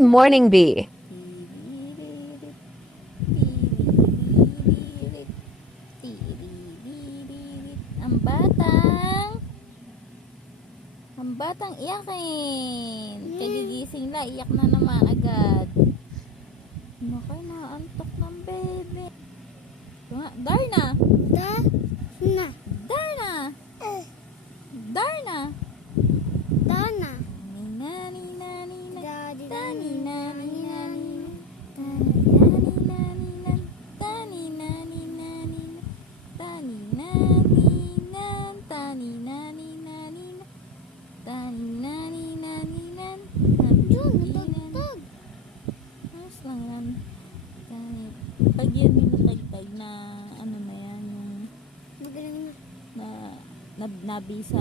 morning bee. Ang batang iyakin. Kagigising na, iyak na naman agad. Nakay, naantok ng bebe. Darna! Na. Darna! Darna! Dana. Nina, nina, nina. Daddy. Tani, nani, nani. Tani, nani, nani. Tani, nani, nan. Tani, nani, nani. Tani, nani, nani, nan. Yun, natagtag. Ayos lang yan. Pag yan minatagtag na ano na yan, yung Magaling na. nabisa.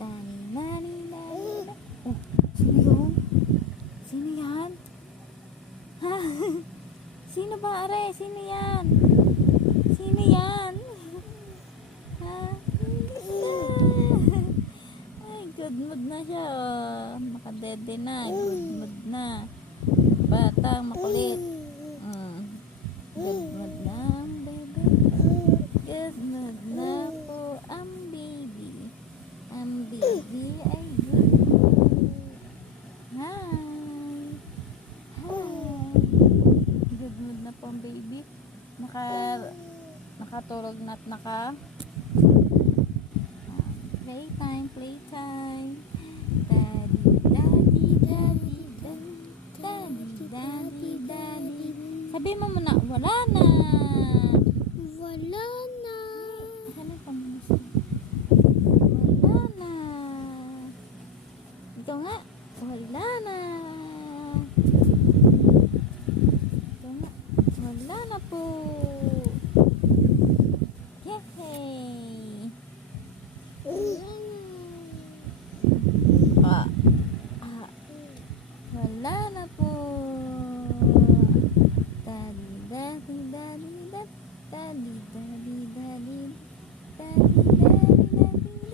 Tani, nani, nani. Oh, sino yun? Sino yan? Ha? Sino ba, are? Sino yan? Sino yan? Ha? Ay, good mood na siya. Oh. Makadede na. Good mood na. Batang makulit. Good mood na ang baby. Good mood na po ang baby. Ang baby ay good mood. Hi. Hi. Good mood na po ang baby. Nakatulog na at playtime, playtime. Daddy, daddy, daddy, daddy, daddy, daddy, daddy. Sabi mo muna, wala na. Wala na. Sabi pa muna siya. Wala na. Ito nga, wala na. Ito nga, wala na po. Yehey. Wala na po. Daddy, daddy, daddy, daddy, daddy, daddy, daddy,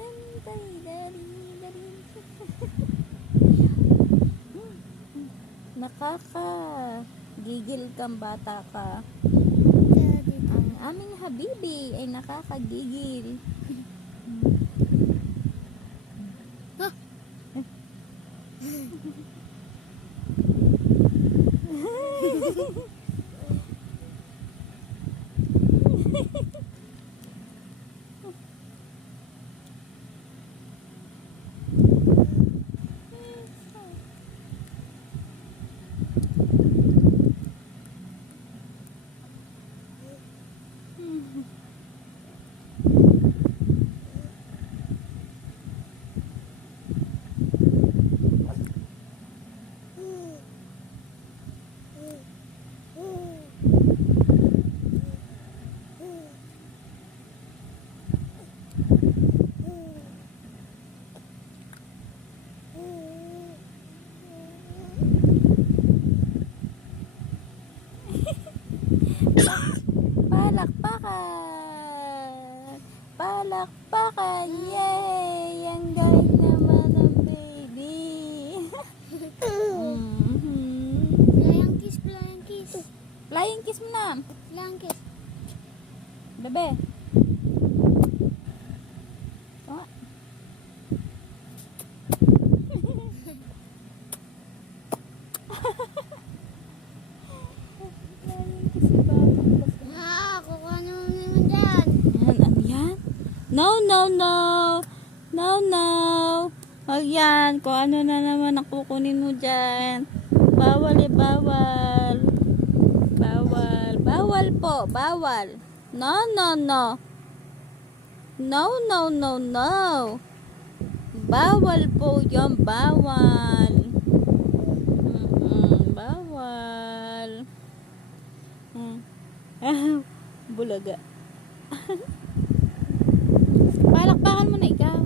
daddy, daddy, daddy. Nakakagigil kang bata ka. Daddy. Ang aming habibi ay nakakagigil. Palakpakan! Palakpakan! Yay! Ang galing naman ng baby! Flying kiss, flying kiss. Flying kiss mo na! Flying kiss. Bebe! Oh. Flying kiss si Baba. Kukuha naman naman dyan. Ano yan? No, no, no! No, no! Huwag yan. Kung ano na naman ang kukunin mo dyan. Bawal eh, bawal. Bawal. Bawal po, bawal. No, no, no. No, no, no, no. Bawal po yan, bawal. Bawal. Bulaga. Palakpakan mo na ikaw.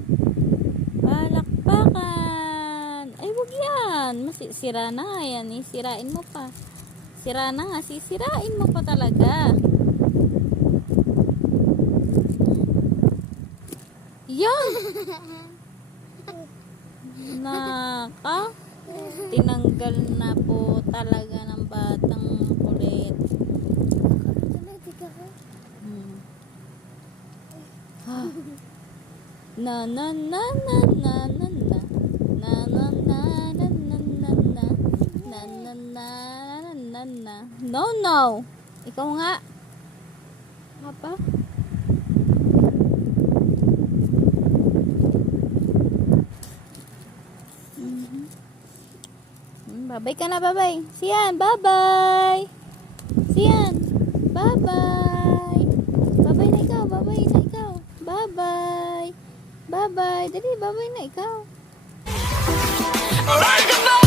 Palakpakan. Ay, wag yan. Sira na nga yan eh. Sirain mo pa. Sira na nga. Sisirain mo pa talaga. Yan. Naka. Tinanggal na po talaga ng batang kulit. Hmm. Ah. Na na na na na na na na na na na na na na na na na na na. No, no. Ikaw nga. Apa? Babay ka na, babay. Sian, babay. Sian, babay. Babay na ikaw, babay na ikaw. Babay. Babay. Dali, babay na ikaw. Alright, goodbye.